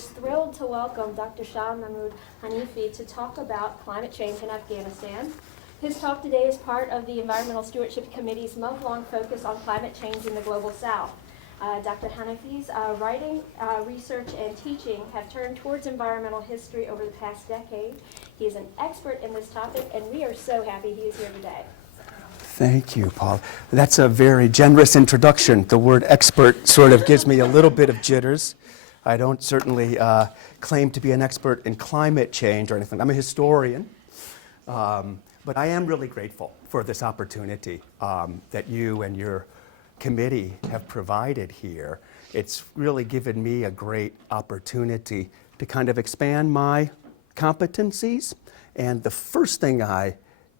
is thrilled to welcome Dr. Shah Mahmoud Hanifi to talk about climate change in Afghanistan. His talk today is part of the Environmental Stewardship Committee's month-long focus on climate change in the Global South. Dr. Hanifi's writing, research, and teaching have turned towards environmental history over the past decade. He is an expert in this topic, and we are so happy he is here today. Thank you, Paul. That's a very generous introduction. The word expert sort of gives me a little bit of jitters. I don't certainly claim to be an expert in climate change or anything. I'm a historian, but I am really grateful for this opportunity that you and your committee have provided here. It's really given me a great opportunity to kind of expand my competencies. And the first thing I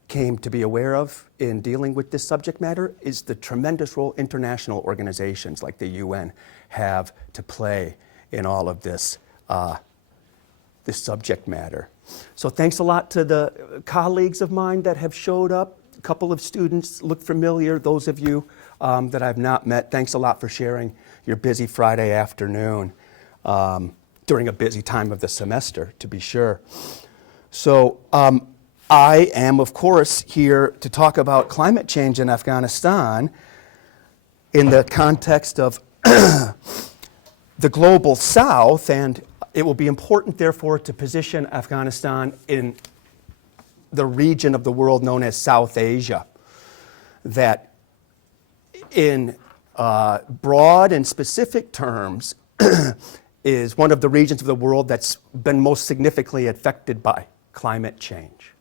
came to be aware of in dealing with this subject matter is the tremendous role international organizations like the UN have to play in all of this, this subject matter. So thanks a lot to the colleagues of mine that have showed up. A couple of students look familiar. Those of you that I've not met, thanks a lot for sharing your busy Friday afternoon during a busy time of the semester, to be sure. So I am, of course, here to talk about climate change in Afghanistan in the context of the Global South, and it will be important, therefore, to position Afghanistan in the region of the world known as South Asia, that in broad and specific terms is one of the regions of the world that's been most significantly affected by climate change.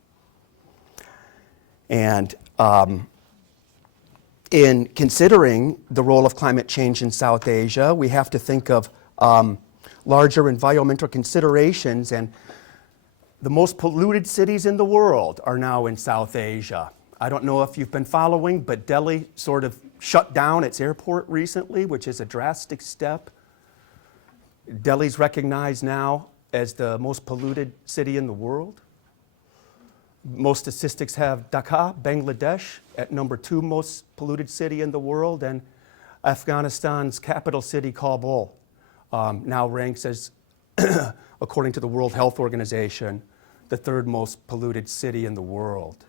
And in considering the role of climate change in South Asia, we have to think of larger environmental considerations, and the most polluted cities in the world are now in South Asia. I don't know if you've been following, but Delhi sort of shut down its airport recently, which is a drastic step. Delhi's recognized now as the most polluted city in the world. Most statistics have Dhaka, Bangladesh, at number 2 most polluted city in the world, and Afghanistan's capital city, Kabul, now ranks as, according to the World Health Organization, the 3rd most polluted city in the world.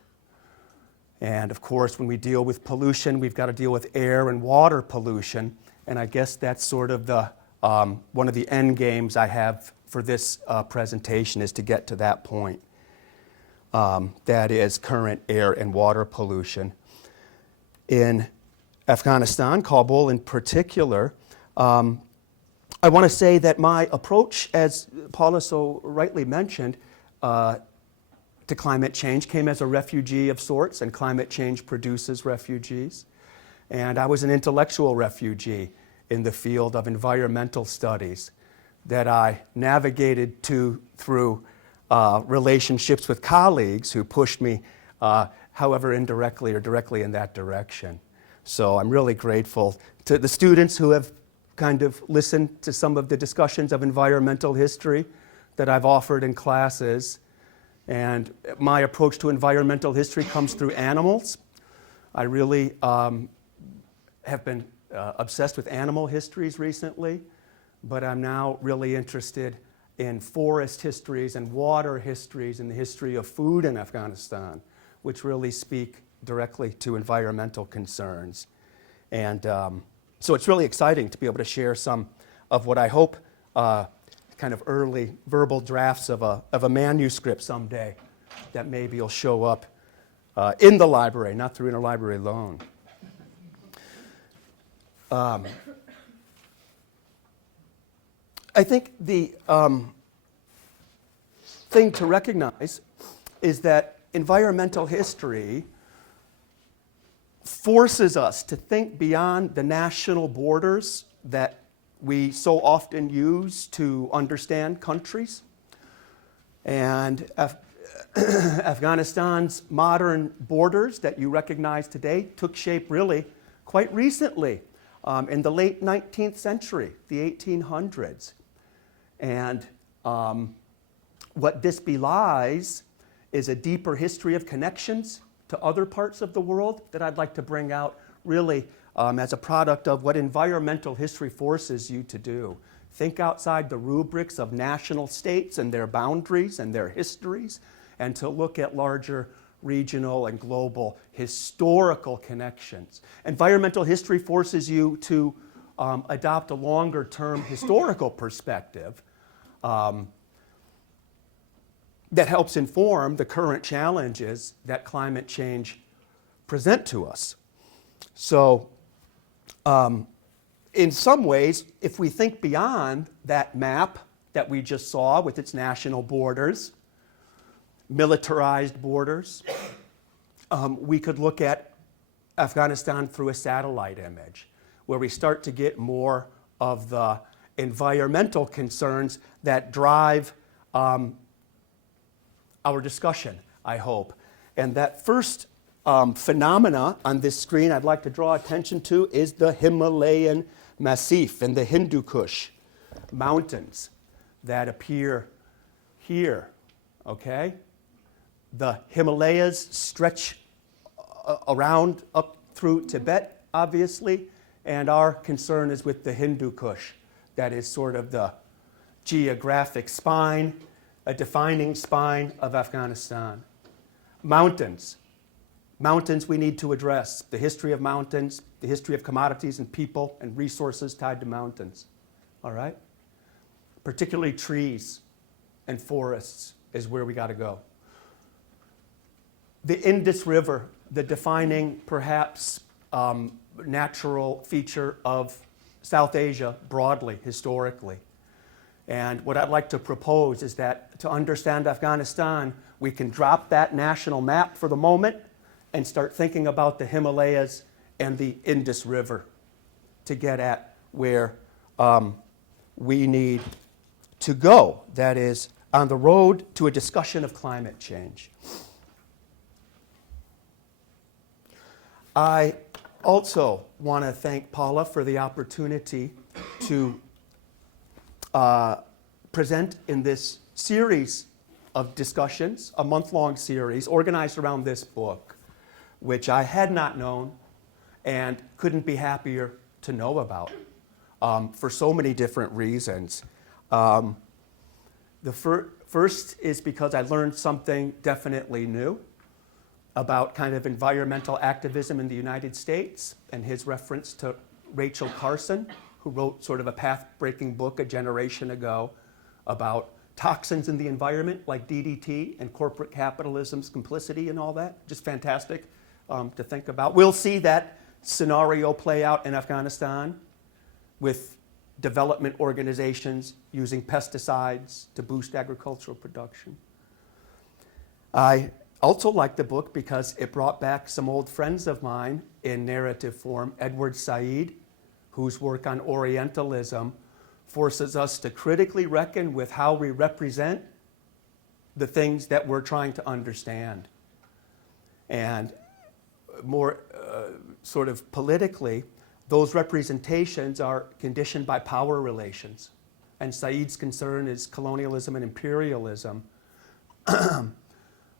And of course, when we deal with pollution, we've got to deal with air and water pollution, and I guess that's sort of the one of the end games I have for this presentation is to get to that point. That is current air and water pollution. In Afghanistan, Kabul in particular, I want to say that my approach, as Paula so rightly mentioned, to climate change came as a refugee of sorts, and climate change produces refugees. And I was an intellectual refugee in the field of environmental studies that I navigated through relationships with colleagues who pushed me, however indirectly or directly in that direction. So I'm really grateful to the students who have kind of listened to some of the discussions of environmental history that I've offered in classes. And my approach to environmental history comes through animals. I really have been obsessed with animal histories recently, but I'm now really interested in forest histories and water histories and the history of food in Afghanistan, which really speak directly to environmental concerns. And so it's really exciting to be able to share some of what I hope kind of early verbal drafts of a manuscript someday that maybe will show up in the library, not through interlibrary loan. I think the thing to recognize is that environmental history forces us to think beyond the national borders that we so often use to understand countries. And Afghanistan's modern borders that you recognize today took shape really quite recently, in the late 19th century, the 1800s. And what this belies is a deeper history of connections to other parts of the world that I'd like to bring out really as a product of what environmental history forces you to do, think outside the rubrics of national states and their boundaries and their histories, and to look at larger regional and global historical connections. Environmental history forces you to adopt a longer-term historical perspective that helps inform the current challenges that climate change present to us. So, in some ways, if we think beyond that map that we just saw with its national borders, militarized borders, we could look at Afghanistan through a satellite image, where we start to get more of the environmental concerns that drive our discussion, I hope. And that first phenomena on this screen I'd like to draw attention to is the Himalayan Massif and the Hindu Kush mountains that appear here, okay? The Himalayas stretch around up through Tibet, obviously, and our concern is with the Hindu Kush. That is sort of the geographic spine, a defining spine of Afghanistan. Mountains. Mountains we need to address. The history of mountains, the history of commodities and people and resources tied to mountains. All right? Particularly trees and forests is where we got to go. The Indus River, the defining, perhaps, natural feature of South Asia broadly, historically. And what I'd like to propose is that to understand Afghanistan, we can drop that national map for the moment and start thinking about the Himalayas and the Indus River to get at where we need to go. That is, on the road to a discussion of climate change. I also want to thank Paula for the opportunity to present in this series of discussions, a month-long series organized around this book, which I had not known and couldn't be happier to know about for so many different reasons. The first is because I learned something definitely new about kind of environmental activism in the United States and his reference to Rachel Carson, who wrote sort of a path-breaking book a generation ago about toxins in the environment like DDT and corporate capitalism's complicity and all that. Just fantastic to think about. We'll see that scenario play out in Afghanistan with development organizations using pesticides to boost agricultural production. I also like the book because it brought back some old friends of mine in narrative form. Edward Said, whose work on Orientalism forces us to critically reckon with how we represent the things that we're trying to understand. And more sort of politically, those representations are conditioned by power relations. And Said's concern is colonialism and imperialism.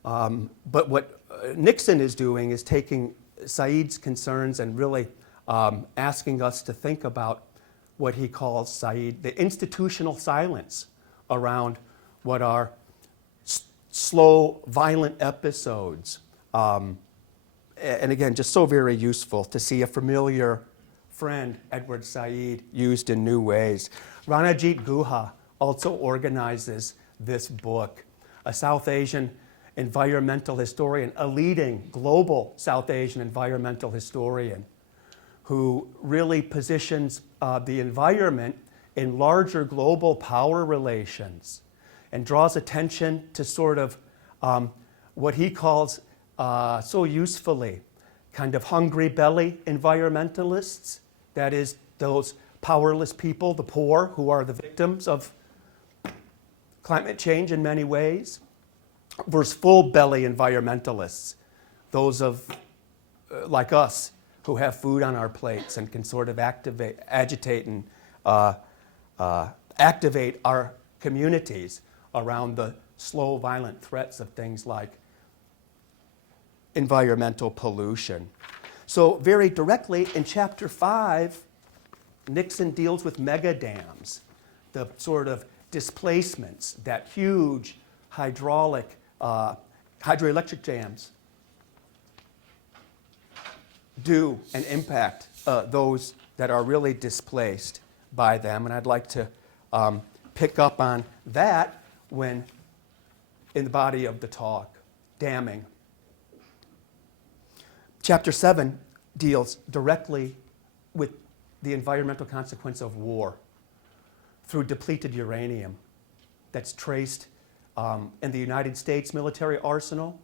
But what Nixon is doing is taking Said's concerns and really asking us to think about what he calls, Said, the institutional silence around what are slow, violent episodes. And again, just so very useful to see a familiar friend, Edward Said, used in new ways. Ranajit Guha also organizes this book, a South Asian environmental historian, a leading global South Asian environmental historian who really positions the environment in larger global power relations and draws attention to sort of what he calls so usefully kind of hungry belly environmentalists, that is, those powerless people, the poor, who are the victims of climate change in many ways, versus full belly environmentalists, those of like us who have food on our plates and can sort of agitate and activate our communities around the slow, violent threats of things like environmental pollution. So very directly in chapter 5, Nixon deals with mega dams the sort of displacements that huge hydroelectric dams do and impact those that are really displaced by them. And I'd like to pick up on that when in the body of the talk, damming. Chapter 7 deals directly with the environmental consequence of war through depleted uranium that's traced in the United States military arsenal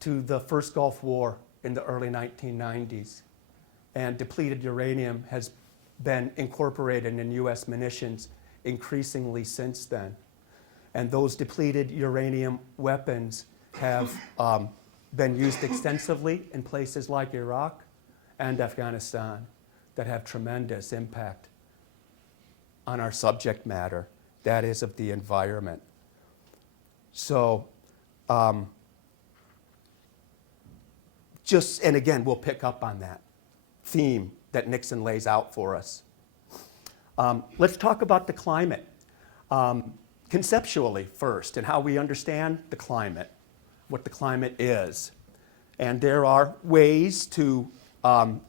to the first Gulf War in the early 1990s. And depleted uranium has been incorporated in U.S. munitions increasingly since then. And those depleted uranium weapons have been used extensively in places like Iraq and Afghanistan that have tremendous impact on our subject matter, that is, of the environment. So, and again, we'll pick up on that theme that Nixon lays out for us. Let's talk about the climate. Conceptually first, and how we understand the climate, what the climate is. And there are ways to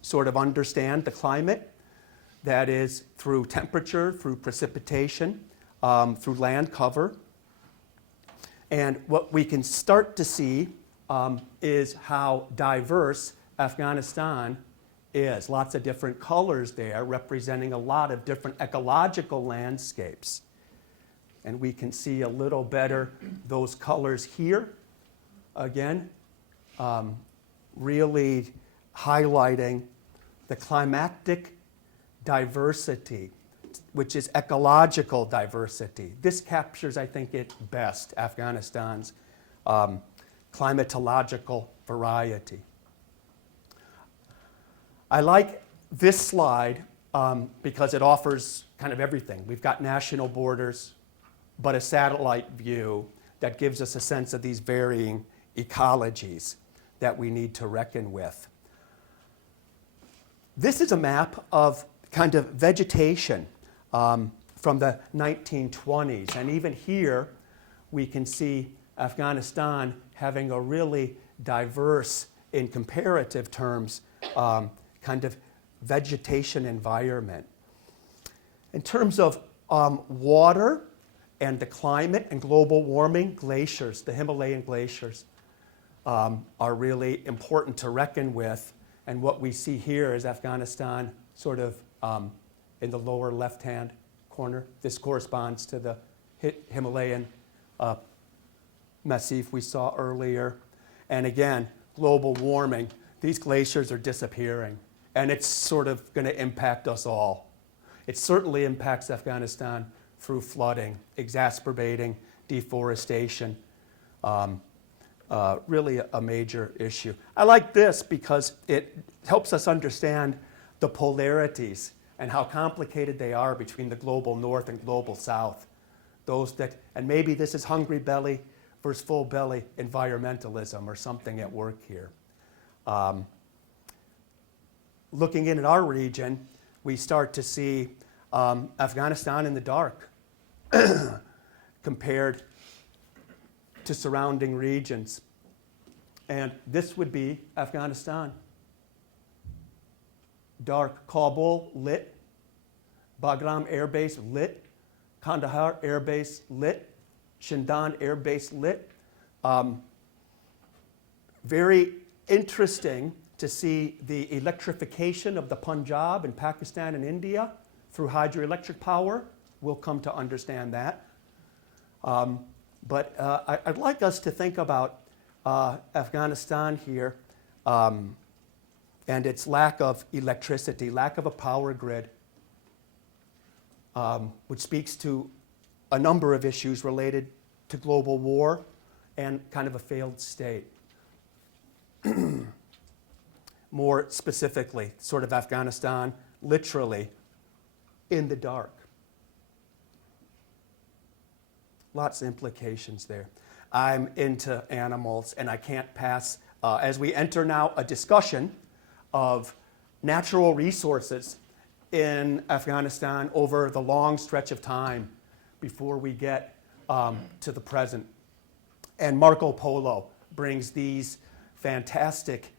sort of understand the climate. That is through temperature, through precipitation, through land cover. And what we can start to see is how diverse Afghanistan is. Lots of different colors there representing a lot of different ecological landscapes. And we can see a little better those colors here. Again, really highlighting the climatic diversity, which is ecological diversity. This captures, I think, it best, Afghanistan's climatological variety. I like this slide because it offers kind of everything. We've got national borders, but a satellite view that gives us a sense of these varying ecologies that we need to reckon with. This is a map of kind of vegetation from the 1920s. And even here, we can see Afghanistan having a really diverse, in comparative terms, kind of vegetation environment. In terms of water and the climate and global warming, glaciers, the Himalayan glaciers, are really important to reckon with. And what we see here is Afghanistan sort of in the lower left-hand corner. This corresponds to the Himalayan massif we saw earlier. And again, global warming. These glaciers are disappearing. And it's sort of going to impact us all. It certainly impacts Afghanistan through flooding, exacerbating deforestation. Really a major issue. I like this because it helps us understand the polarities and how complicated they are between the global north and global south. Those that, and maybe this is hungry belly versus full belly environmentalism or something at work here. Looking in at our region, we start to see Afghanistan in the dark compared to surrounding regions. And this would be Afghanistan. Dark. Kabul lit, Bagram Air Base lit, Kandahar Air Base lit, Shindan Air Base lit. Very interesting to see the electrification of the Punjab and Pakistan and India through hydroelectric power. We'll come to understand that. But I'd like us to think about Afghanistan here and its lack of electricity, lack of a power grid, which speaks to a number of issues related to global war and kind of a failed state. More specifically, sort of Afghanistan, literally in the dark. Lots of implications there. I'm into animals, and I can't pass, as we enter now a discussion of natural resources in Afghanistan over the long stretch of time before we get to the present. And Marco Polo brings these fantastic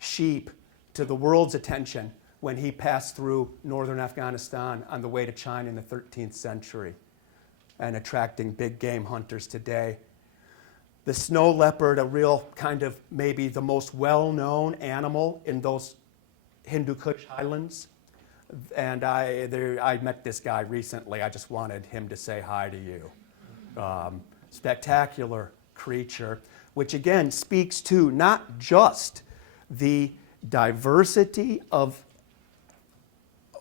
sheep to the world's attention when he passed through northern Afghanistan on the way to China in the 13th century and attracting big game hunters today. The snow leopard, a real kind of maybe the most well-known animal in those Hindu Kush highlands. And I met this guy recently. I just wanted him to say hi to you. Spectacular creature, which again speaks to not just the diversity of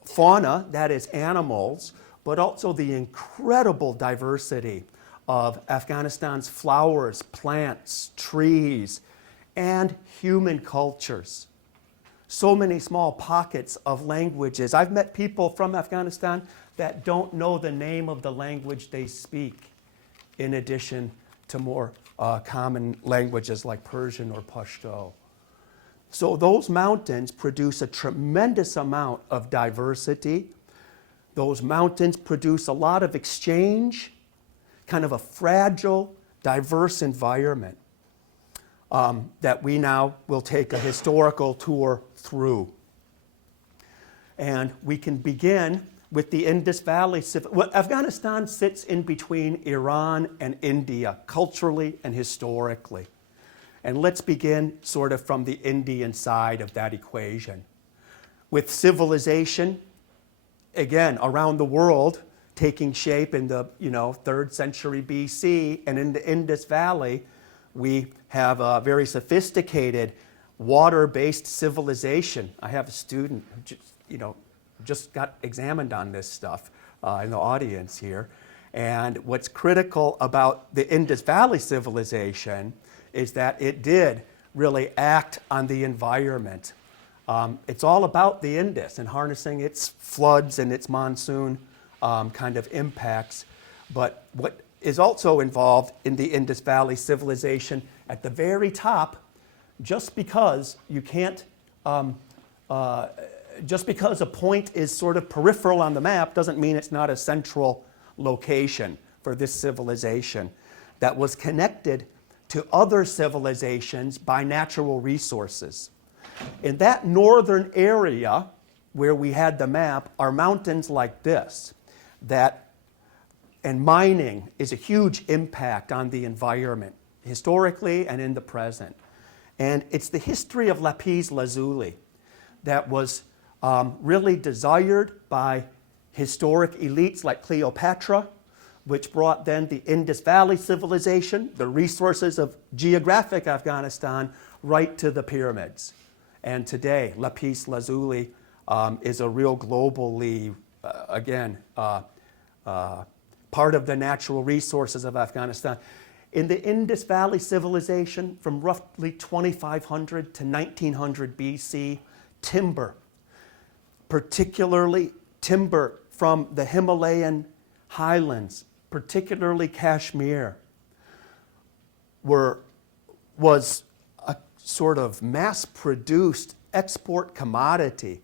fauna, that is animals, but also the incredible diversity of Afghanistan's flowers, plants, trees, and human cultures. So many small pockets of languages. I've met people from Afghanistan that don't know the name of the language they speak, in addition to more common languages like Persian or Pashto. So those mountains produce a tremendous amount of diversity. Those mountains produce a lot of exchange, kind of a fragile, diverse environment that we now will take a historical tour through. And we can begin with the Indus Valley. Afghanistan sits in between Iran and India, culturally and historically. And let's begin sort of from the Indian side of that equation. With civilization, again, around the world, taking shape in the 3rd century BC, and in the Indus Valley, we have a very sophisticated water-based civilization. I have a student who just got examined on this stuff in the audience here. And what's critical about the Indus Valley civilization is that it did really act on the environment. It's all about the Indus and harnessing its floods and its monsoon kind of impacts. But what is also involved in the Indus Valley civilization at the very top, just because you can't, just because a point is sort of peripheral on the map doesn't mean it's not a central location for this civilization that was connected to other civilizations by natural resources. In that northern area where we had the map are mountains like this, and mining is a huge impact on the environment, historically and in the present. And it's the history of lapis lazuli that was really desired by historic elites like Cleopatra, which brought then the Indus Valley civilization, the resources of geographic Afghanistan, right to the pyramids. And today, lapis lazuli is a real globally, part of the natural resources of Afghanistan. In the Indus Valley civilization, from roughly 2500 to 1900 BC, timber, particularly timber from the Himalayan highlands, particularly Kashmir, was a sort of mass-produced export commodity.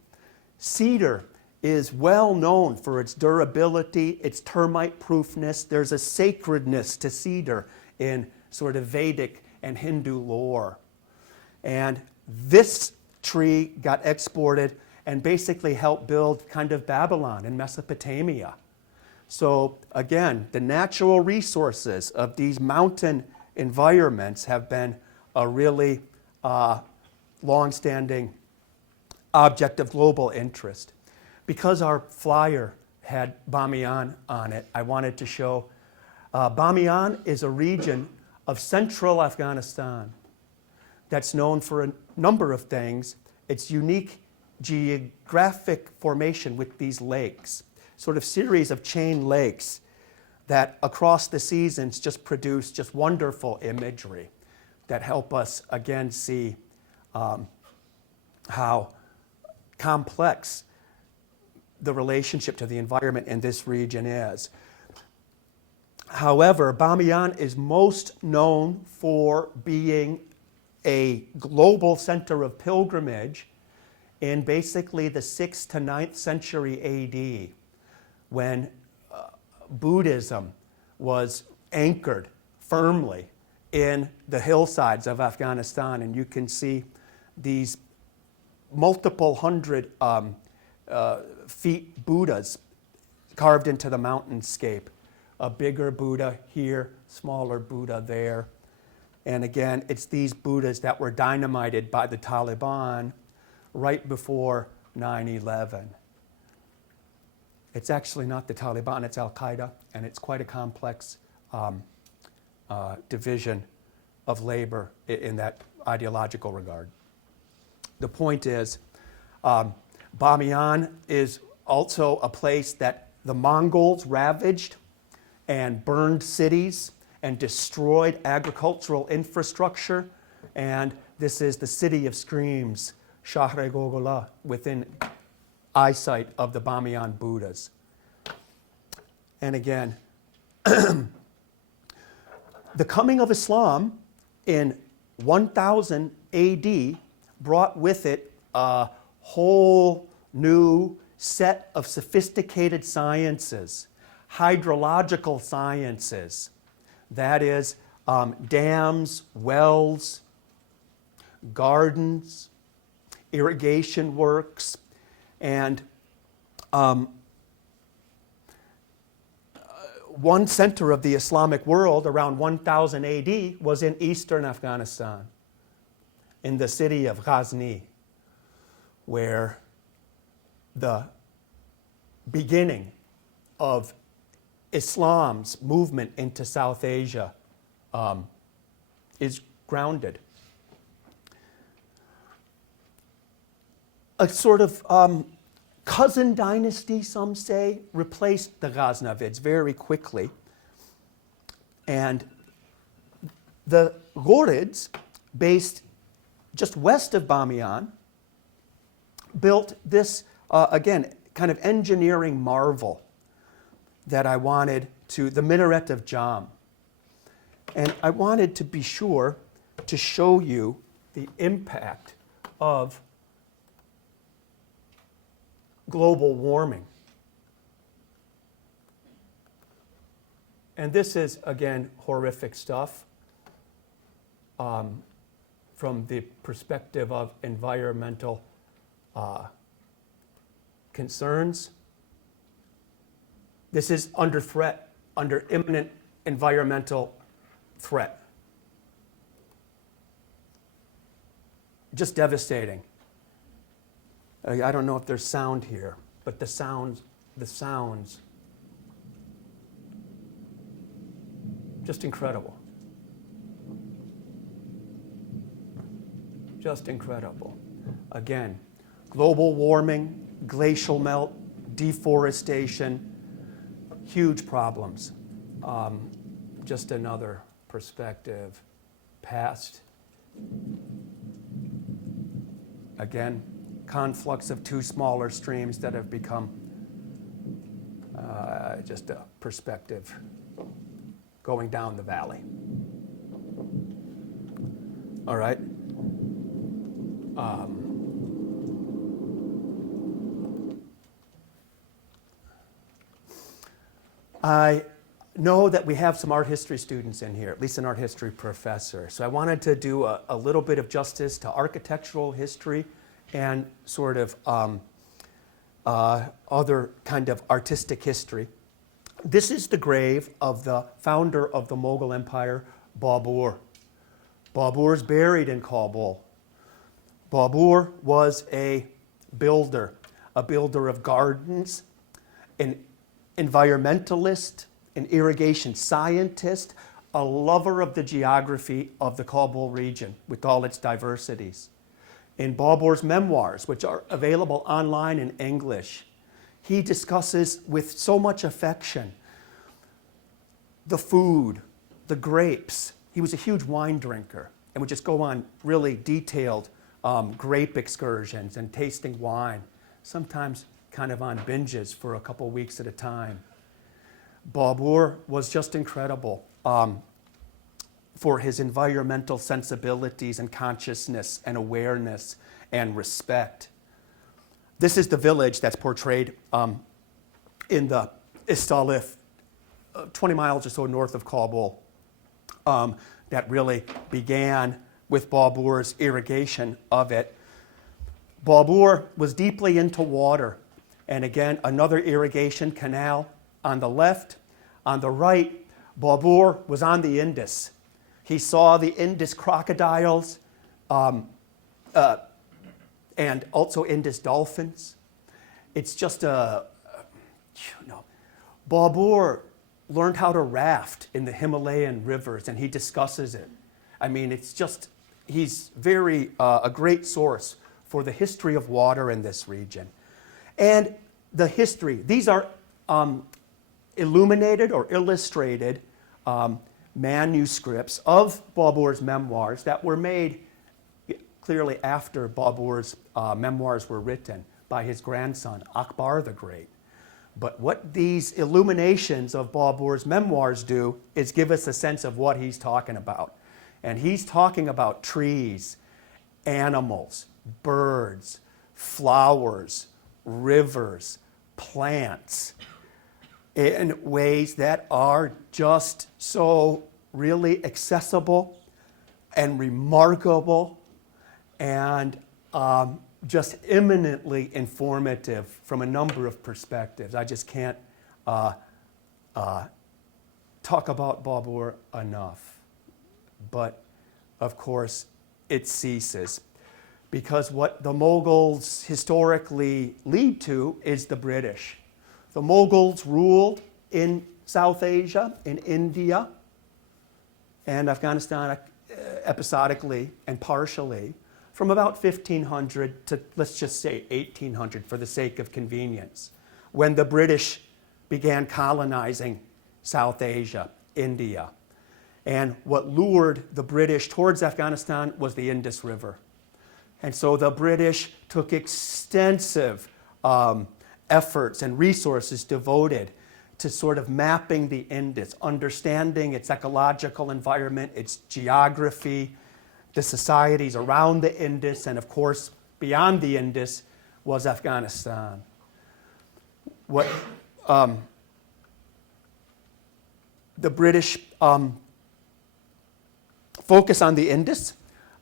Cedar is well known for its durability, its termite-proofness. There's a sacredness to cedar in sort of Vedic and Hindu lore. And this tree got exported and basically helped build kind of Babylon and Mesopotamia. So again, the natural resources of these mountain environments have been a really long-standing object of global interest. Because our flyer had Bamiyan on it, I wanted to show Bamiyan is a region of central Afghanistan that's known for a number of things. Its unique geographic formation with these lakes, sort of series of chain lakes that across the seasons just produce just wonderful imagery that help us again see how complex the relationship to the environment in this region is. However, Bamiyan is most known for being a global center of pilgrimage in basically the 6th to 9th century AD, when Buddhism was anchored firmly in the hillsides of Afghanistan, and you can see these multiple hundred feet Buddhas carved into the mountainscape. A bigger Buddha here, smaller Buddha there. And again, it's these Buddhas that were dynamited by the Taliban right before 9/11. It's actually not the Taliban, it's Al-Qaeda, and it's quite a complex division of labor in that ideological regard. The point is, Bamiyan is also a place that the Mongols ravaged and burned cities and destroyed agricultural infrastructure. And this is the city of screams, Shah within eyesight of the Bamiyan Buddhas. And again, the coming of Islam in 1000 AD brought with it a whole new set of sophisticated sciences, hydrological sciences, that is, dams, wells, gardens, irrigation works, and one center of the Islamic world around 1000 AD was in eastern Afghanistan, in the city of Ghazni, where the beginning of Islam's movement into South Asia is grounded. A sort of cousin dynasty, some say, replaced the Ghaznavids very quickly. And the Ghurids, based just west of Bamiyan, built this, again, kind of engineering marvel that I wanted to, the Minaret of Jam. And I wanted to be sure to show you the impact of global warming. And this is, again, horrific stuff from the perspective of environmental concerns. This is under threat, under imminent environmental threat. Just devastating. I don't know if there's sound here, but the sounds, just incredible. Just incredible. Again, global warming, glacial melt, deforestation, huge problems. Just another perspective. Past. Again, conflux of two smaller streams that have become just a perspective going down the valley. All right. I know that we have some art history students in here, at least an art history professor. So I wanted to do a little bit of justice to architectural history and sort of other kind of artistic history. This is the grave of the founder of the Mughal Empire, Babur. Babur is buried in Kabul. Babur was a builder of gardens, an environmentalist, an irrigation scientist, a lover of the geography of the Kabul region with all its diversities. In Babur's memoirs, which are available online in English, he discusses with so much affection the food, the grapes. He was a huge wine drinker and would just go on really detailed grape excursions and tasting wine, sometimes kind of on binges for a couple weeks at a time. Babur was just incredible for his environmental sensibilities and consciousness and awareness and respect. This is the village that's portrayed in the Istalif 20 miles or so north of Kabul, that really began with Babur's irrigation of it. Babur was deeply into water, and again, another irrigation canal on the left. On the right, Babur was on the Indus. He saw the Indus crocodiles and also Indus dolphins. It's just Babur learned how to raft in the Himalayan rivers, and he discusses it. I mean, it's just, he's very, a great source for the history of water in this region. And the history, these are illuminated or illustrated manuscripts of Babur's memoirs that were made clearly after Babur's memoirs were written by his grandson, Akbar the Great. But what these illuminations of Babur's memoirs do is give us a sense of what he's talking about. And he's talking about trees, animals, birds, flowers, rivers, plants, in ways that are just so really accessible and remarkable and just eminently informative from a number of perspectives. I just can't talk about Babur enough. But of course, it ceases, because what the Mughals historically lead to is the British. The Mughals ruled in South Asia, in India, and Afghanistan episodically and partially from about 1500 to, let's just say, 1800 for the sake of convenience, when the British began colonizing South Asia, India. And what lured the British towards Afghanistan was the Indus River. And so the British took extensive efforts and resources devoted to sort of mapping the Indus, understanding its ecological environment, its geography, the societies around the Indus, and of course, beyond the Indus was Afghanistan. What the British focus on the Indus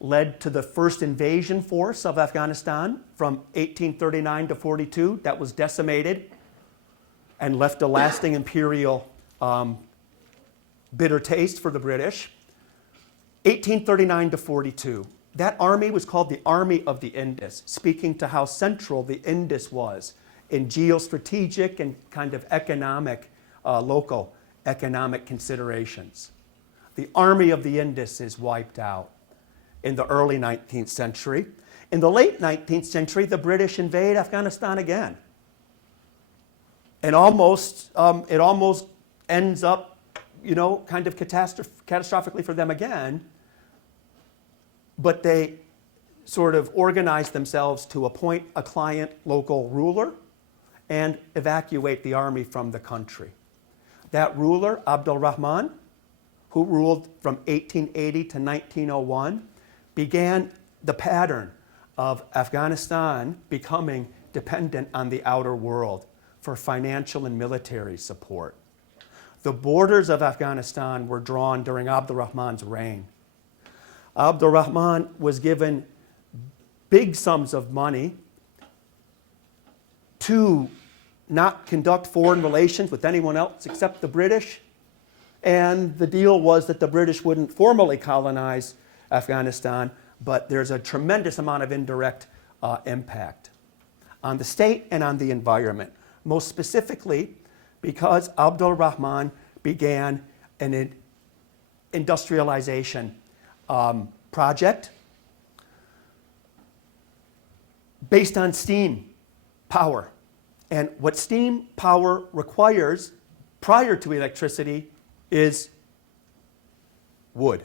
led to the first invasion force of Afghanistan from 1839 to 42 that was decimated and left a lasting imperial bitter taste for the British. 1839 to 42. That army was called the Army of the Indus, speaking to how central the Indus was in geostrategic and kind of economic, local economic considerations. The Army of the Indus is wiped out in the early 19th century. In the late 19th century, the British invade Afghanistan again. And it almost ends up, kind of catastrophically for them again. But they sort of organize themselves to appoint a client local ruler and evacuate the army from the country. That ruler, Abdul Rahman, who ruled from 1880 to 1901, began the pattern of Afghanistan becoming dependent on the outer world for financial and military support. The borders of Afghanistan were drawn during Abdul Rahman's reign. Abdul Rahman was given big sums of money to not conduct foreign relations with anyone else except the British. And the deal was that the British wouldn't formally colonize Afghanistan, but there's a tremendous amount of indirect impact on the state and on the environment. Most specifically, because Abdul Rahman began an industrialization project based on steam power. And what steam power requires prior to electricity is wood.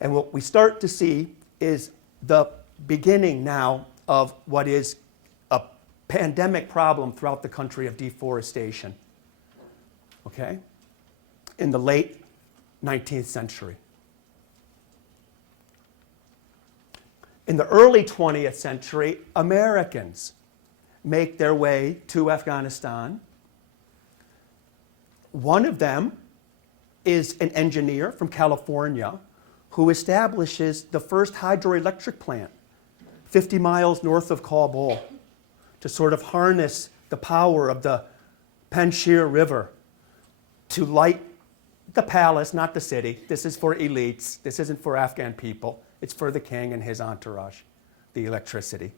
And what we start to see is the beginning now of what is a pandemic problem throughout the country of deforestation, okay, in the late 19th century. In the early 20th century, Americans make their way to Afghanistan One of them is an engineer from California who establishes the first hydroelectric plant 50 miles north of Kabul to sort of harness the power of the Panjshir River to light the palace, not the city. This is for elites. This isn't for Afghan people. It's for the king and his entourage, the electricity.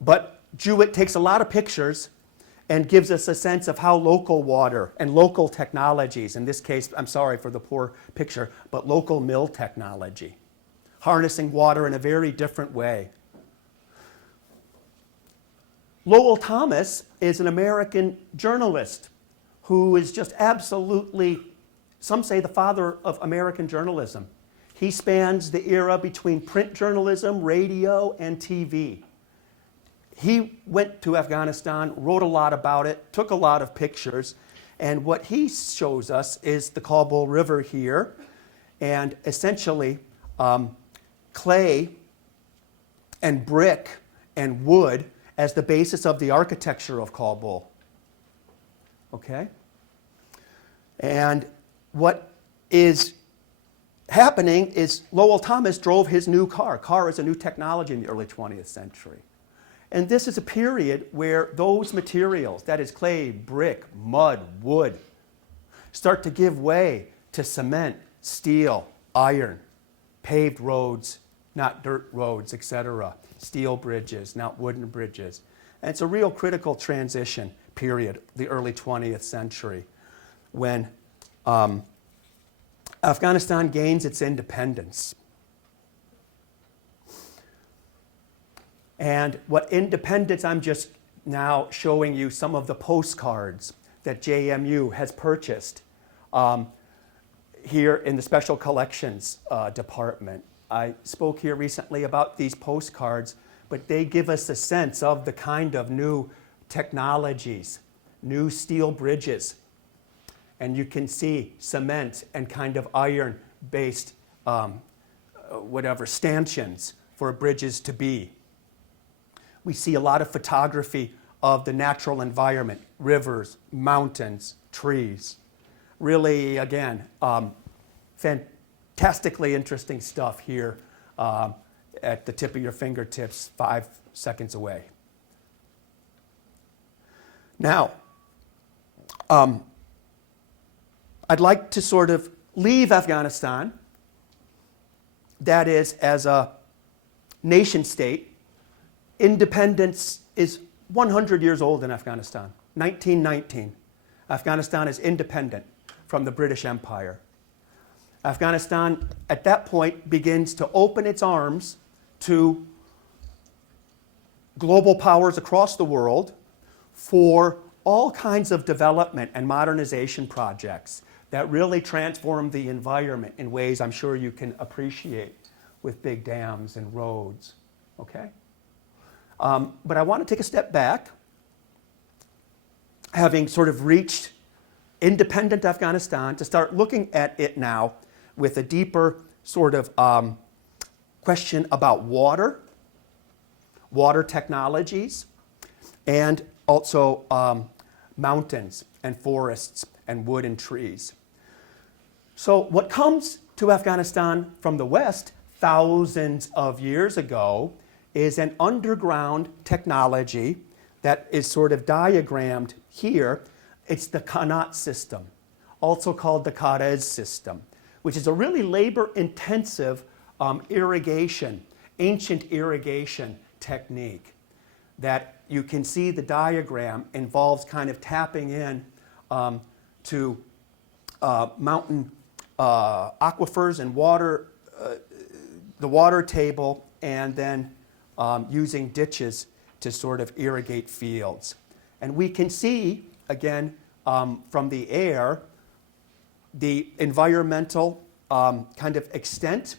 But Jewett takes a lot of pictures and gives us a sense of how local water and local technologies, in this case, I'm sorry for the poor picture, but local mill technology, harnessing water in a very different way. Lowell Thomas is an American journalist who is just absolutely, some say, the father of American journalism. He spans the era between print journalism, radio, and TV. He went to Afghanistan, wrote a lot about it, took a lot of pictures, and what he shows us is the Kabul River here, and essentially clay and brick and wood as the basis of the architecture of Kabul. Okay? And what is happening is Lowell Thomas drove his new car. Car is a new technology in the early 20th century. And this is a period where those materials, that is clay, brick, mud, wood, start to give way to cement, steel, iron, paved roads, not dirt roads, etc. Steel bridges, not wooden bridges. And it's a real critical transition period, the early 20th century, when Afghanistan gains its independence. And what independence, I'm just now showing you some of the postcards that JMU has purchased here in the Special Collections Department. I spoke here recently about these postcards, but they give us a sense of the kind of new technologies, new steel bridges. And you can see cement and kind of iron-based stanchions for bridges to be. We see a lot of photography of the natural environment, rivers, mountains, trees. Really, again, fantastically interesting stuff here at the tip of your fingertips, 5 seconds away. Now, I'd like to sort of leave Afghanistan, that is, as a nation state. Independence is 100 years old in Afghanistan, 1919. Afghanistan is independent from the British Empire. Afghanistan, at that point, begins to open its arms to global powers across the world for all kinds of development and modernization projects that really transform the environment in ways I'm sure you can appreciate with big dams and roads, okay? But I want to take a step back, having sort of reached independent Afghanistan, to start looking at it now with a deeper sort of question about water technologies, and also mountains and forests and wood and trees. So what comes to Afghanistan from the West thousands of years ago is an underground technology that is sort of diagrammed here. It's the Qanat system, also called the Kharez system, which is a really labor-intensive irrigation, ancient irrigation technique that you can see the diagram involves kind of tapping in to mountain aquifers and water, the water table, and then using ditches to sort of irrigate fields. And we can see, again, from the air, the environmental kind of extent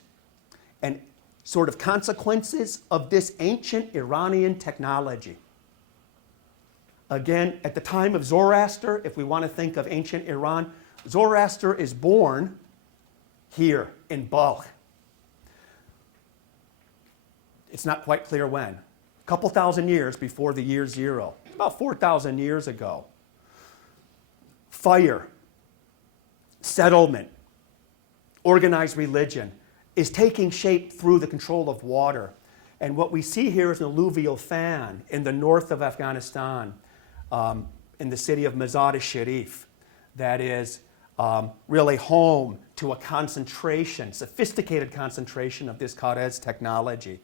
and sort of consequences of this ancient Iranian technology. Again, at the time of Zoroaster, if we want to think of ancient Iran, Zoroaster is born here in Balkh. It's not quite clear when. A couple thousand years before the year 0, about 4,000 years ago. fire, settlement, organized religion is taking shape through the control of water. And what we see here is an alluvial fan in the north of Afghanistan, in the city of Mazar-e-Sharif, that is really home to a concentration, sophisticated concentration of this Kharez technology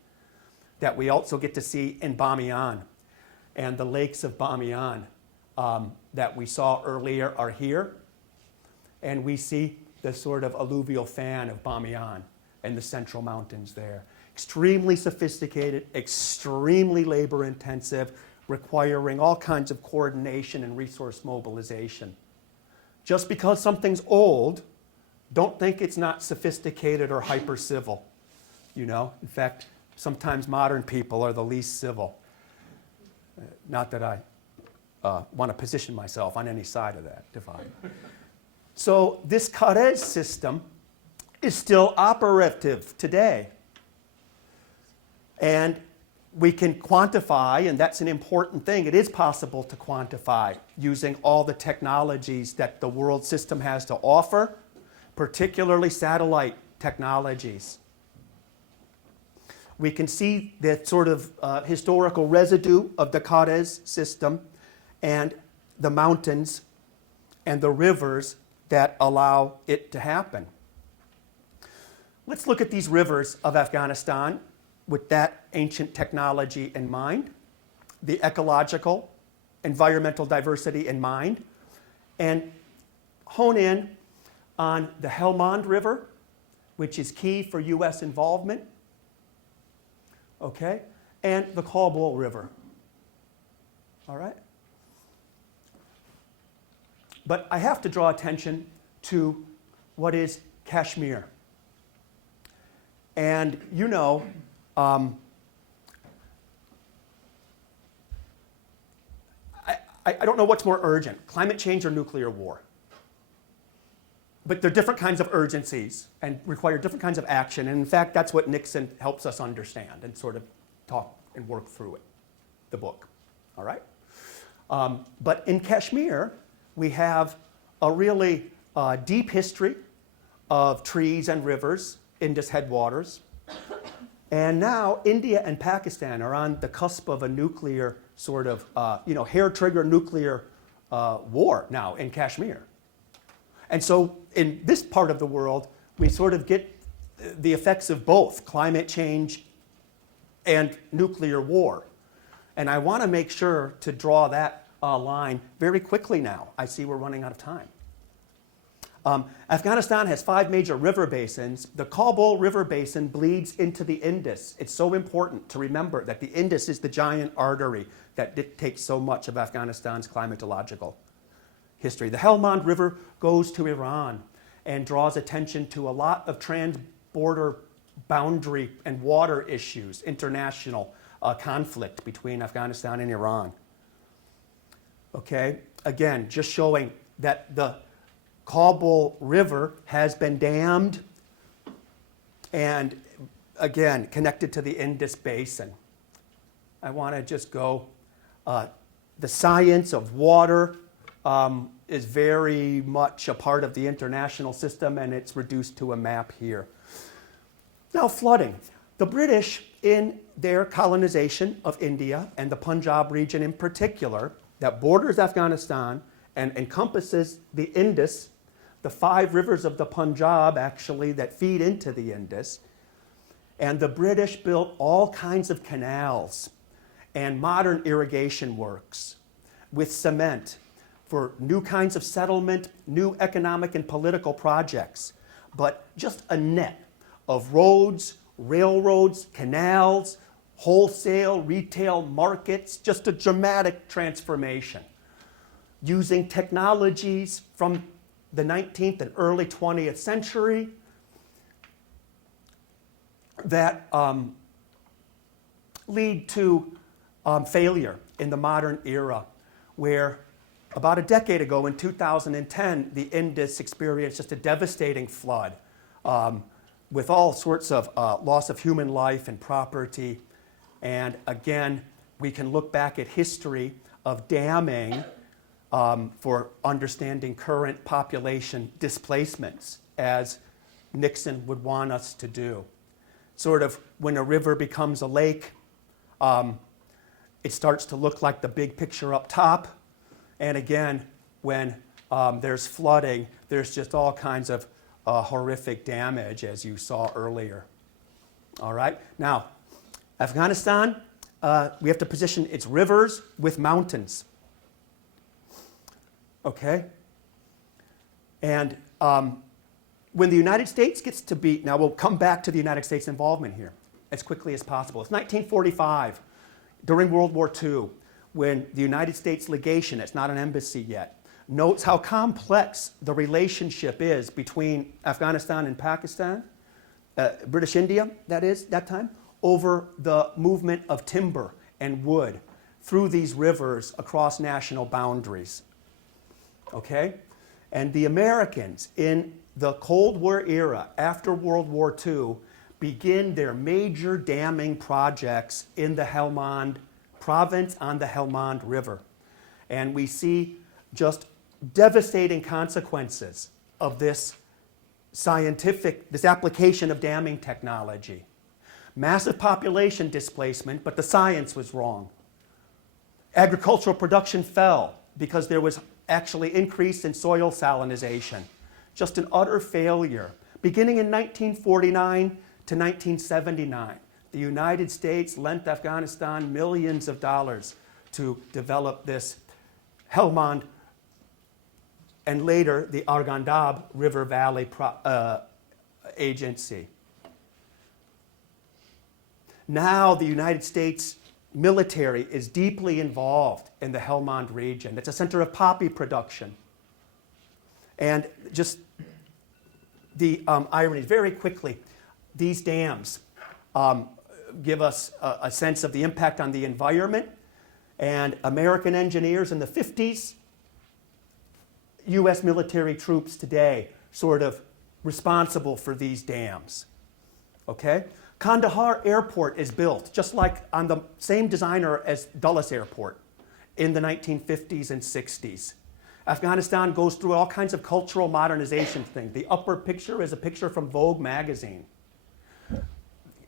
that we also get to see in Bamiyan. And the lakes of Bamiyan that we saw earlier are here. And we see the sort of alluvial fan of Bamiyan in the central mountains there. Extremely sophisticated, extremely labor intensive, requiring all kinds of coordination and resource mobilization. Just because something's old, don't think it's not sophisticated or hyper civil. You know, in fact, sometimes modern people are the least civil. Not that I want to position myself on any side of that divide. So this Kharez system is still operative today. And we can quantify, and that's an important thing. It is possible to quantify using all the technologies that the world system has to offer, particularly satellite technologies. We can see the sort of historical residue of the Kharez system and the mountains and the rivers that allow it to happen. Let's look at these rivers of Afghanistan with that ancient technology in mind, the ecological, environmental diversity in mind, and hone in on the Helmand River, which is key for U.S. involvement, okay, and the Kabul River, all right? But I have to draw attention to what is Kashmir. And you know, I don't know what's more urgent, climate change or nuclear war. But they're different kinds of urgencies and require different kinds of action. And in fact, that's what Nixon helps us understand and sort of talk and work through it, the book, all right? But in Kashmir, we have a really deep history of trees and rivers, Indus headwaters. And now India and Pakistan are on the cusp of a nuclear sort of, hair-trigger nuclear war now in Kashmir. And so in this part of the world, we sort of get the effects of both climate change and nuclear war. And I want to make sure to draw that line very quickly now. I see we're running out of time. Afghanistan has 5 major river basins. The Kabul River Basin bleeds into the Indus. It's so important to remember that the Indus is the giant artery that dictates so much of Afghanistan's climatological history. The Helmand River goes to Iran and draws attention to a lot of trans-border boundary and water issues, international conflict between Afghanistan and Iran. Okay, again, just showing that the Kabul River has been dammed and, again, connected to the Indus Basin. I want to just go, the science of water is very much a part of the international system, and it's reduced to a map here. Now, flooding. The British, in their colonization of India and the Punjab region in particular, that borders Afghanistan and encompasses the Indus, the 5 rivers of the Punjab actually that feed into the Indus, and the British built all kinds of canals and modern irrigation works with cement for new kinds of settlement, new economic and political projects, but just a net of roads, railroads, canals, wholesale, retail markets, just a dramatic transformation using technologies from the 19th and early 20th century that lead to failure in the modern era, where about a decade ago in 2010, the Indus experienced just a devastating flood with all sorts of loss of human life and property. And again, we can look back at history of damming for understanding current population displacements, as Nixon would want us to do. Sort of when a river becomes a lake, it starts to look like the big picture up top. And again, when there's flooding, there's just all kinds of horrific damage, as you saw earlier. All right, now, Afghanistan, we have to position its rivers with mountains. Okay? And when the United States gets to be, now we'll come back to the United States involvement here as quickly as possible. It's 1945, during World War II, when the United States legation, it's not an embassy yet, notes how complex the relationship is between Afghanistan and Pakistan, British India, that is, that time, over the movement of timber and wood through these rivers across national boundaries. Okay? And the Americans in the Cold War era, after World War II, begin their major damming projects in the Helmand province on the Helmand River. And we see just devastating consequences of this application of damming technology. Massive population displacement, but the science was wrong. Agricultural production fell because there was actually increase in soil salinization. Just an utter failure. Beginning in 1949 to 1979, the United States lent Afghanistan millions of dollars to develop this Helmand and later the Arghandab River Valley Agency. Now the United States military is deeply involved in the Helmand region. It's a center of poppy production. And just the irony, very quickly, these dams give us a sense of the impact on the environment. And American engineers in the 50s, US military troops today, sort of responsible for these dams. Okay? Kandahar Airport is built just like on the same designer as Dulles Airport in the 1950s and 60s. Afghanistan goes through all kinds of cultural modernization things. The upper picture is a picture from Vogue magazine.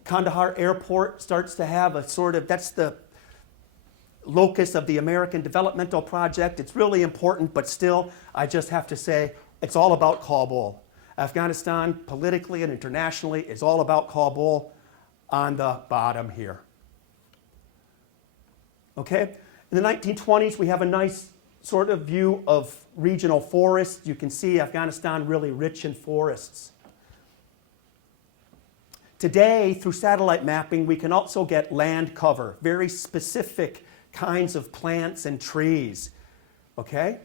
Kandahar Airport starts to have a sort of, that's the locus of the American developmental project. It's really important, but still, I just have to say, it's all about Kabul. Afghanistan, politically and internationally, is all about Kabul on the bottom here. Okay? In the 1920s, we have a nice sort of view of regional forests. You can see Afghanistan really rich in forests. Today, through satellite mapping, we can also get land cover, very specific kinds of plants and trees. Okay?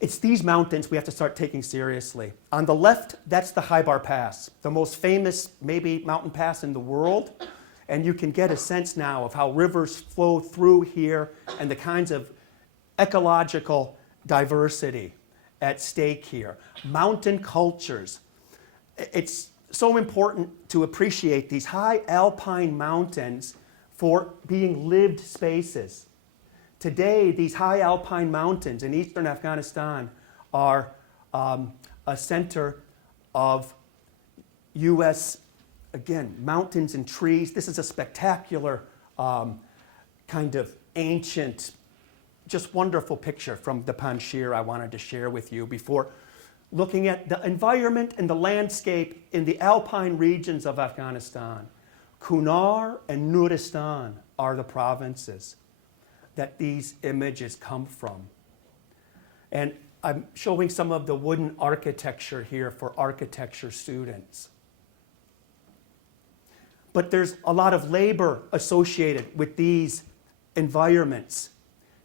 It's these mountains we have to start taking seriously. On the left, that's the Khyber Pass, the most famous, maybe, mountain pass in the world. And you can get a sense now of how rivers flow through here and the kinds of ecological diversity at stake here. Mountain cultures. It's so important to appreciate these high alpine mountains for being lived spaces. Today, these high alpine mountains in eastern Afghanistan are a center of U.S., again, mountains and trees. This is a spectacular kind of ancient, just wonderful picture from the Panjshir I wanted to share with you before looking at the environment and the landscape in the alpine regions of Afghanistan. Kunar and Nuristan are the provinces that these images come from. And I'm showing some of the wooden architecture here for architecture students. But there's a lot of labor associated with these environments.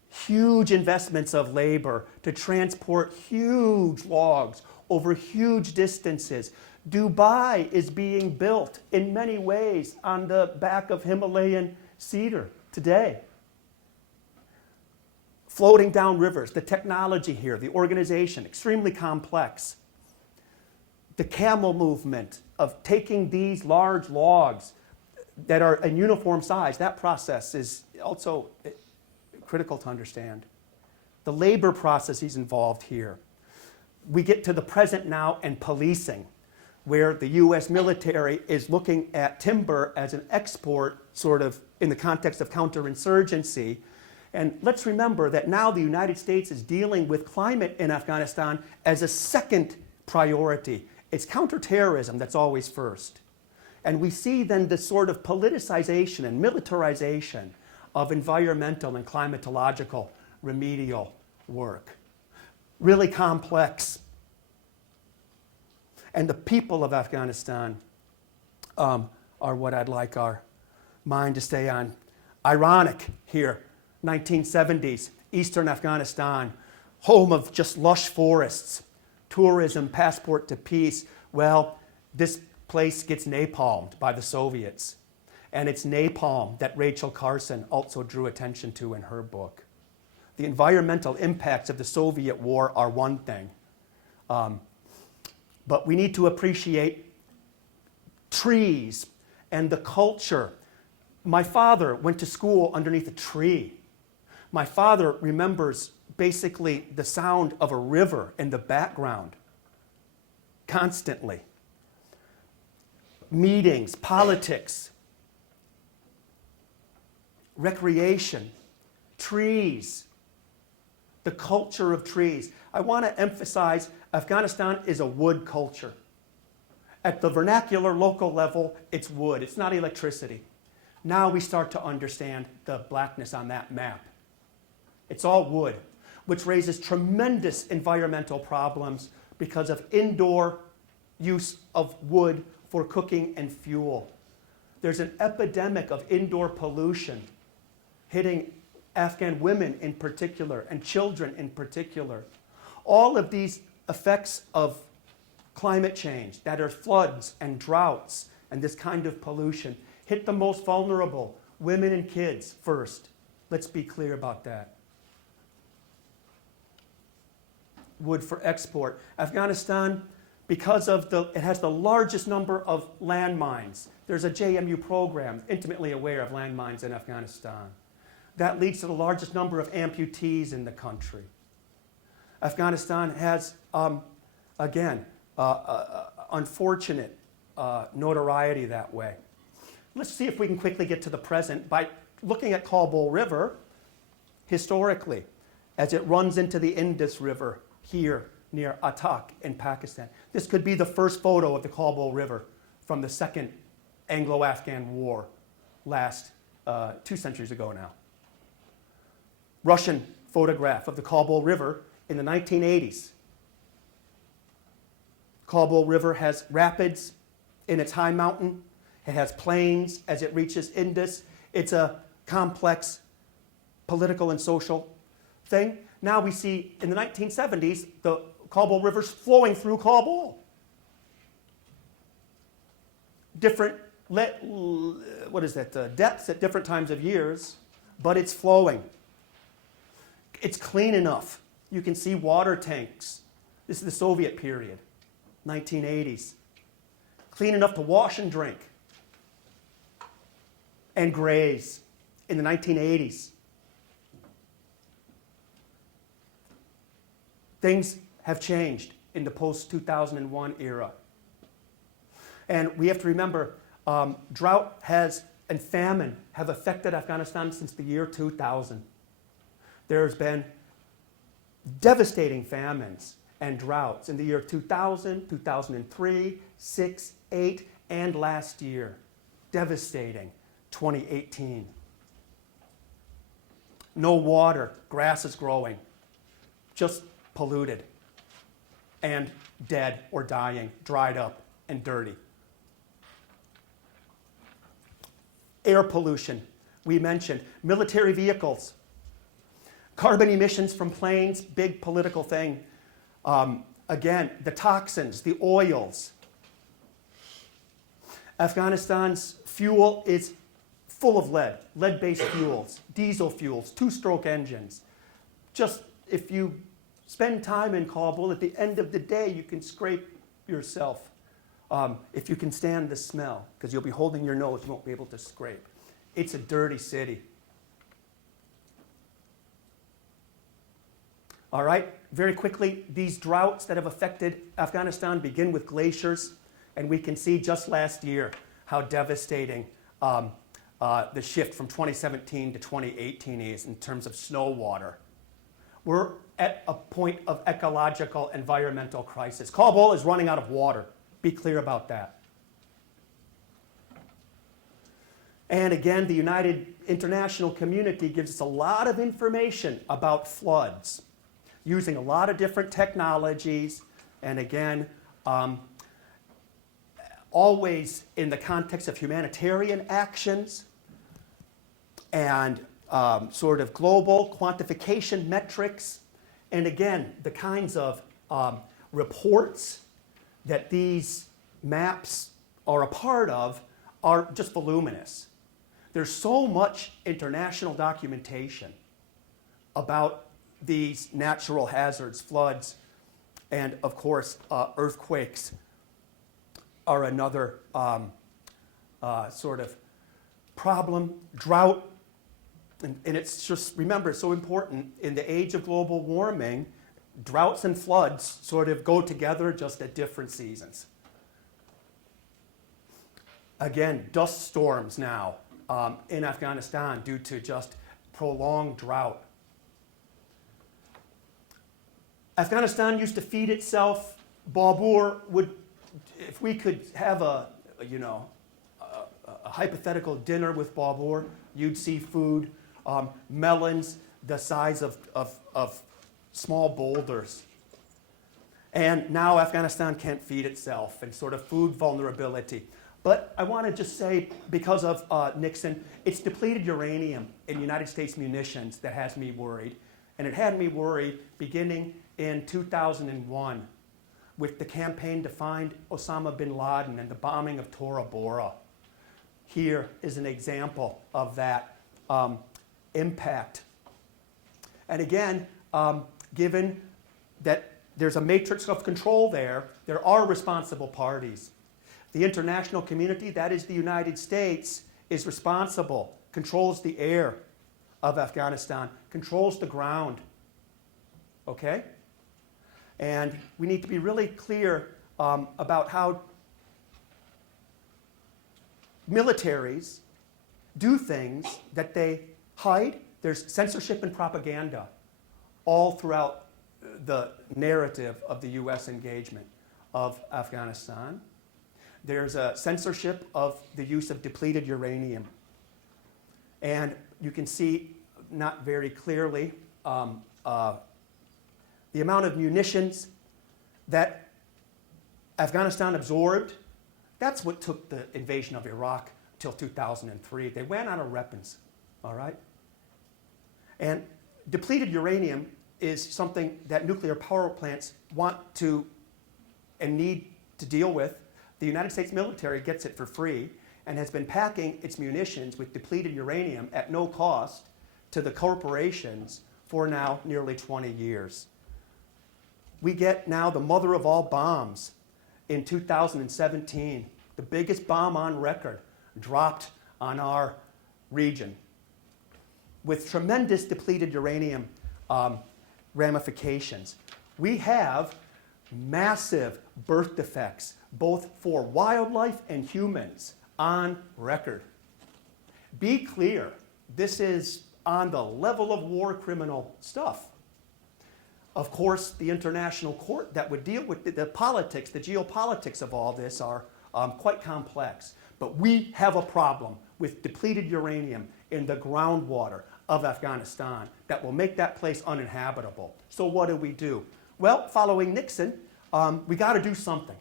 Huge investments of labor to transport huge logs over huge distances. Dubai is being built in many ways on the back of Himalayan cedar today. Floating down rivers, the technology here, the organization, extremely complex. The camel movement of taking these large logs that are in uniform size, that process is also critical to understand. The labor processes involved here. We get to the present now and policing, where the U.S. military is looking at timber as an export, sort of in the context of counterinsurgency. And let's remember that now the United States is dealing with climate in Afghanistan as a second priority. It's counterterrorism that's always first. And we see then this sort of politicization and militarization of environmental and climatological remedial work. Really complex. And the people of Afghanistan are what I'd like our mind to stay on. Ironic here, 1970s, Eastern Afghanistan, home of just lush forests, tourism, passport to peace. Well, this place gets napalmed by the Soviets. And it's napalm that Rachel Carson also drew attention to in her book. The environmental impacts of the Soviet war are one thing. But we need to appreciate trees and the culture. My father went to school underneath a tree. My father remembers basically the sound of a river in the background constantly. Meetings, politics, recreation, trees, the culture of trees. I want to emphasize Afghanistan is a wood culture. At the vernacular local level, it's wood. It's not electricity. Now we start to understand the blackness on that map. It's all wood, which raises tremendous environmental problems because of indoor use of wood for cooking and fuel. There's an epidemic of indoor pollution hitting Afghan women in particular and children in particular. All of these effects of climate change, that are floods and droughts and this kind of pollution, hit the most vulnerable, women and kids first. Let's be clear about that. Wood for export. Afghanistan, because of it has the largest number of landmines. There's a JMU program intimately aware of landmines in Afghanistan. That leads to the largest number of amputees in the country. Afghanistan has, again, unfortunate notoriety that way. Let's see if we can quickly get to the present by looking at Kabul River historically as it runs into the Indus River here near Attock in Pakistan. This could be the first photo of the Kabul River from the Second Anglo-Afghan War last 2 centuries ago now. Russian photograph of the Kabul River in the 1980s. Kabul River has rapids in its high mountain. It has plains as it reaches Indus. It's a complex political and social thing. Now we see in the 1970s the Kabul River's flowing through Kabul. Different, depths at different times of years, but it's flowing. It's clean enough. You can see water tanks. This is the Soviet period, 1980s. Clean enough to wash and drink and graze in the 1980s. Things have changed in the post-2001 era. And we have to remember, drought and famine have affected Afghanistan since the year 2000. There's been devastating famines and droughts in the year 2000, 2003, 6, 8, and last year. Devastating, 2018. No water, grass is growing, just polluted and dead or dying, dried up and dirty. Air pollution, we mentioned. Military vehicles. Carbon emissions from planes, big political thing. Again, the toxins, the oils. Afghanistan's fuel is full of lead, lead-based fuels, diesel fuels, two-stroke engines. Just if you spend time in Kabul, at the end of the day, you can scrape yourself if you can stand the smell, because you'll be holding your nose, you won't be able to scrape. It's a dirty city. All right, very quickly, these droughts that have affected Afghanistan begin with glaciers, and we can see just last year how devastating the shift from 2017 to 2018 is in terms of snow water. We're at a point of ecological environmental crisis. Kabul is running out of water. Be clear about that. And again, the United International community gives us a lot of information about floods, using a lot of different technologies, and again, always in the context of humanitarian actions and sort of global quantification metrics, and again, the kinds of reports that these maps are a part of are just voluminous. There's so much international documentation about these natural hazards, floods, and of course, earthquakes are another sort of problem. Drought, and it's just, remember, it's so important, in the age of global warming, droughts and floods sort of go together just at different seasons. Again, dust storms now in Afghanistan due to just prolonged drought. Afghanistan used to feed itself. Babur would, if we could have a hypothetical dinner with Babur, you'd see food, melons the size of small boulders. And now Afghanistan can't feed itself, and sort of food vulnerability. But I want to just say, because of Nixon, it's depleted uranium in United States munitions that has me worried. And it had me worried beginning in 2001 with the campaign to find Osama bin Laden and the bombing of Tora Bora. Here is an example of that impact. And again, given that there's a matrix of control there are responsible parties. The international community, that is the United States, is responsible, controls the air of Afghanistan, controls the ground. Okay? And we need to be really clear about how militaries do things that they hide. There's censorship and propaganda all throughout the narrative of the U.S. engagement of Afghanistan. There's a censorship of the use of depleted uranium. And you can see, not very clearly, the amount of munitions that Afghanistan absorbed. That's what took the invasion of Iraq till 2003. They ran out of weapons, all right? And depleted uranium is something that nuclear power plants want to and need to deal with. The United States military gets it for free and has been packing its munitions with depleted uranium at no cost to the corporations for now nearly 20 years. We get now the mother of all bombs in 2017, the biggest bomb on record dropped on our region with tremendous depleted uranium ramifications. We have massive birth defects, both for wildlife and humans, on record. Be clear, this is on the level of war criminal stuff. Of course, the international court that would deal with the politics, the geopolitics of all this are quite complex. But we have a problem with depleted uranium in the groundwater of Afghanistan that will make that place uninhabitable. So what do? Well, following Nixon, we got to do something.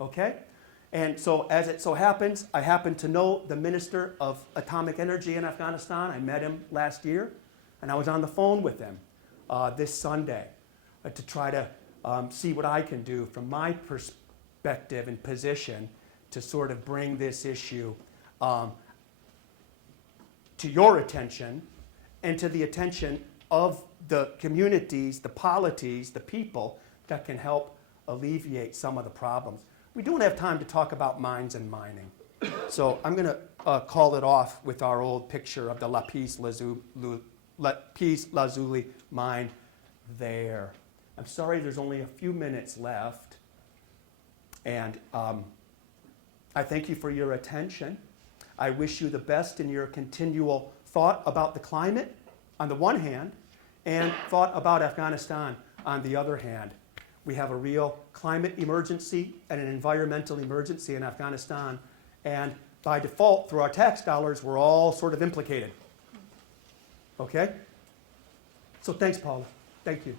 Okay? And so as it so happens, I happen to know the Minister of Atomic Energy in Afghanistan. I met him last year, and I was on the phone with him this Sunday to try to see what I can do from my perspective and position to sort of bring this issue to your attention and to the attention of the communities, the polities, the people that can help alleviate some of the problems. We don't have time to talk about mines and mining. So I'm going to call it off with our old picture of the lapis lazuli mine there. I'm sorry there's only a few minutes left. And I thank you for your attention. I wish you the best in your continual thought about the climate on the one hand, and thought about Afghanistan on the other hand. We have a real climate emergency and an environmental emergency in Afghanistan. And by default, through our tax dollars, we're all sort of implicated. Okay? So thanks, Paula. Thank you.